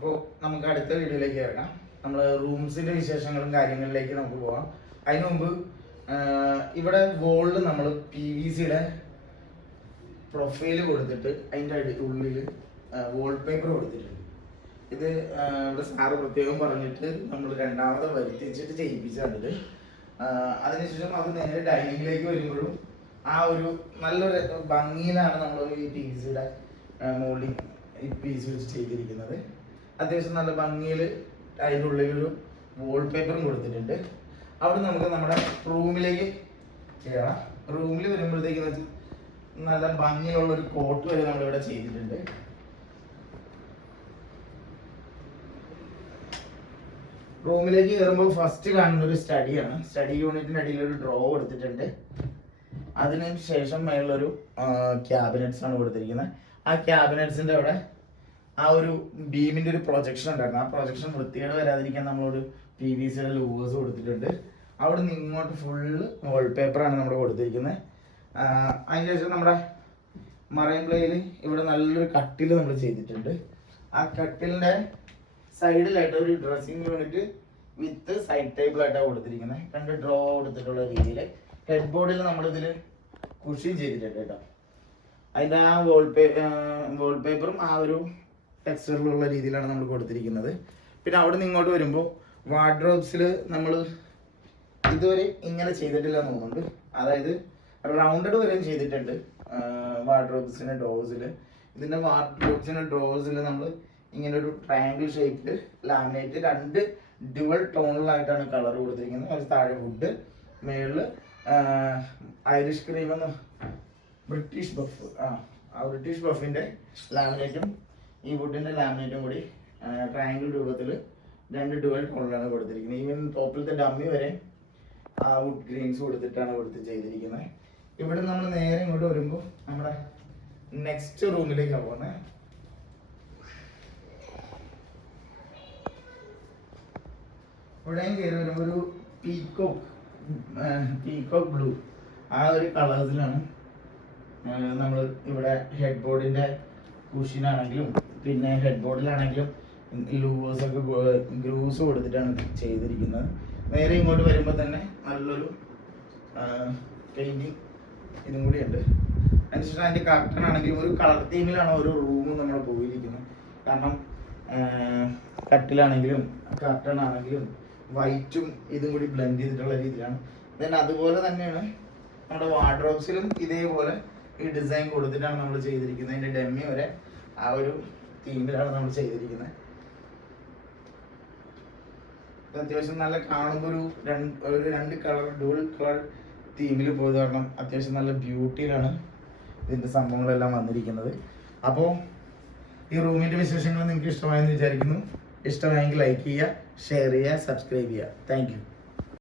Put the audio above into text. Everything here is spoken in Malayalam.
അപ്പോൾ നമുക്ക് അടുത്ത വീഡിയോയിലേക്ക് കിടക്കാം. നമ്മൾ റൂംസിൻ്റെ വിശേഷങ്ങളും കാര്യങ്ങളിലേക്ക് നമുക്ക് പോകാം. അതിനു മുമ്പ് ഇവിടെ വോളിൽ നമ്മൾ PVC-യുടെ പ്രൊഫൈല് കൊടുത്തിട്ട് അതിൻ്റെ ഉള്ളിൽ വാൾപേപ്പർ കൊടുത്തിട്ടുണ്ട്. ഇത് ഇവിടെ സാറ് പ്രത്യേകം പറഞ്ഞിട്ട് നമ്മൾ രണ്ടാമത് വരുത്തിച്ചിട്ട് ചെയ്യിപ്പിച്ചിട്ടുണ്ട്. അതിനുശേഷം അത് നേരെ ഡൈനിങ്ങിലേക്ക് വരുമ്പോഴും ആ ഒരു നല്ലൊരു ഭംഗിയിലാണ് നമ്മൾ ഈ PVC-യുടെ മോൾഡിങ് ഈ പീസ് വെച്ച് ചെയ്തിരിക്കുന്നത്. അത്യാവശ്യം നല്ല ഭംഗിയിൽ അതിൻ്റെ ഉള്ളിലൊരു വാൾപേപ്പറും കൊടുത്തിട്ടുണ്ട്. അവിടെ നമുക്ക് നമ്മുടെ റൂമിലേക്ക് കയറാം. റൂമിൽ വരുമ്പോഴത്തേക്ക് വെച്ചാൽ നല്ല ഭംഗിയുള്ളൊരു കോട്ട് വരെ നമ്മളിവിടെ ചെയ്തിട്ടുണ്ട്. റൂമിലേക്ക് കയറുമ്പോൾ ഫസ്റ്റ് കാണുന്ന ഒരു സ്റ്റഡിയാണ്. സ്റ്റഡി യൂണിറ്റിൻ്റെ അടിയിൽ ഒരു ഡ്രോ കൊടുത്തിട്ടുണ്ട്. അതിന് ശേഷം മേളൊരു ക്യാബിനറ്റ്സ് ആണ് കൊടുത്തിരിക്കുന്നത്. ആ ക്യാബിനറ്റ്സിൻ്റെ അവിടെ ആ ഒരു ബീമിൻ്റെ ഒരു പ്രൊജക്ഷൻ ഉണ്ടായിരുന്നു. ആ പ്രൊജക്ഷൻ വൃത്തികേട് വരാതിരിക്കാൻ നമ്മളൊരു PVC-യുടെ ലൂവേഴ്സ് കൊടുത്തിട്ടുണ്ട്. അവിടെ നിന്ന് ഇങ്ങോട്ട് ഫുള്ള് വാൾപേപ്പറാണ് നമ്മൾ കൊടുത്തിരിക്കുന്നത്. അതിനുശേഷം നമ്മുടെ മറൈൻ പ്ലേയിൽ ഇവിടെ നല്ലൊരു കട്ടിൽ നമ്മൾ ചെയ്തിട്ടുണ്ട്. ആ കട്ടിലിൻ്റെ സൈഡിലായിട്ട് ഒരു dressing unit with side table ആയിട്ടാണ് കൊടുത്തിരിക്കുന്നത്. 2 ഡ്രോ കൊടുത്തിട്ടുള്ള രീതിയിൽ ഹെഡ് ബോർഡിൽ നമ്മളിതിൽ കുഷിൻ ചെയ്തിട്ടുണ്ട് കേട്ടോ. അതിൻ്റെ ആ വാൾപേപ്പറും ആ ഒരു ടെക്സ്ചറിലുള്ള രീതിയിലാണ് നമ്മൾ കൊടുത്തിരിക്കുന്നത്. പിന്നെ അവിടെ നിന്ന് ഇങ്ങോട്ട് വരുമ്പോൾ വാർഡ്രോബ്സിൽ നമ്മൾ ഇതുവരെ ഇങ്ങനെ ചെയ്തിട്ടില്ല എന്ന് തോന്നുന്നുണ്ട്. അതായത് റൗണ്ടഡ് വരെയും ചെയ്തിട്ടുണ്ട് വാർഡ്രോബ്സിൻ്റെ ഡോസിൽ. ഇതിൻ്റെ വാർഡ്രോബ്സിൻ്റെ ഡോസിൽ നമ്മൾ ഇങ്ങനെ ഒരു ട്രയാങ്കിൾ ഷേപ്പിൽ ലാമിനേറ്റ് 2 ഡ്യുവൽ ടോണിലായിട്ടാണ് കളർ കൊടുത്തിരിക്കുന്നത്. ഒരു താഴെ വുഡ്, മേളിൽ ഐറിഷ് ക്രീം എന്ന് ബ്രിട്ടീഷ് ബഫ് ആ ബ്രിട്ടീഷ് ബഫിൻ്റെ ലാമിനേറ്റും ഈ വുഡിൻ്റെ ലാമിനേറ്റും കൂടി ട്രയാങ്കിൾ രൂപത്തിൽ 2 ഡ്യുവൽ ടോണിലാണ് കൊടുത്തിരിക്കുന്നത്. ഈവൻ ടോപ്പിലത്തെ ഡമ്മി വരെ ആ വുഡ് ഗ്രീൻസ് കൊടുത്തിട്ടാണ് ചെയ്തിരിക്കുന്നത്. ഇവിടെ നമ്മൾ നേരെ ഇങ്ങോട്ട് വരുമ്പോൾ നമ്മുടെ നെക്സ്റ്റ് റൂമിലേക്കാണ് പോകുന്നത്. ഇവിടെയും കയറി വരുമ്പോൾ ഒരു പീക്കോക്ക് ബ്ലൂ ആ ഒരു കളേഴ്സിലാണ് നമ്മൾ ഇവിടെ ഹെഡ് ബോർഡിൻ്റെ കുഷനാണെങ്കിലും പിന്നെ ഹെഡ് ബോർഡിലാണെങ്കിലും ലൂവേഴ്സൊക്കെ ഗ്രൂസ് കൊടുത്തിട്ടാണ് ചെയ്തിരിക്കുന്നത്. നേരെ ഇങ്ങോട്ട് വരുമ്പോൾ തന്നെ നല്ലൊരു പെയിൻറ്റിങ് ഇതും കൂടി ഉണ്ട്. അതിനുശേഷം അതിൻ്റെ കർട്ടൺ ആണെങ്കിലും ഒരു കളർ തീമിലാണ് ഓരോ റൂമും നമ്മൾ പോയിരിക്കുന്നത്. കാരണം കട്ടിലാണെങ്കിലും കർട്ടൺ ആണെങ്കിലും വൈറ്റും ഇതും കൂടി ബ്ലെൻഡ് ചെയ്തിട്ടുള്ള രീതിയിലാണ്. ദെൻ അതുപോലെ തന്നെയാണ് നമ്മുടെ വാർഡ്രോബ്സിലും ഇതേപോലെ ഈ ഡിസൈൻ കൊടുത്തിട്ടാണ് നമ്മൾ ചെയ്തിരിക്കുന്നത്. അതിൻ്റെ ഡെമ്മി വരെ ആ ഒരു തീമിലാണ് നമ്മൾ ചെയ്തിരിക്കുന്നത്. അത്യാവശ്യം നല്ല കാണുമ്പോൾ ഒരു 2 കളർ ഡ്യുവൽ കളർ തീമിൽ പോയത് കാരണം അത്യാവശ്യം നല്ല ബ്യൂട്ടിയിലാണ് ഇതിൻ്റെ സംഭവങ്ങളെല്ലാം വന്നിരിക്കുന്നത്. അപ്പോൾ ഈ റൂമിൻ്റെ വിശേഷങ്ങൾ നിങ്ങൾക്ക് ഇഷ്ടമായെന്ന് വിചാരിക്കുന്നു. ഇഷ്ടമായെങ്കിൽ ലൈക്ക് ചെയ്യുക, ഷെയർ ചെയ്യുക, സബ്സ്ക്രൈബ് ചെയ്യുക. Thank you.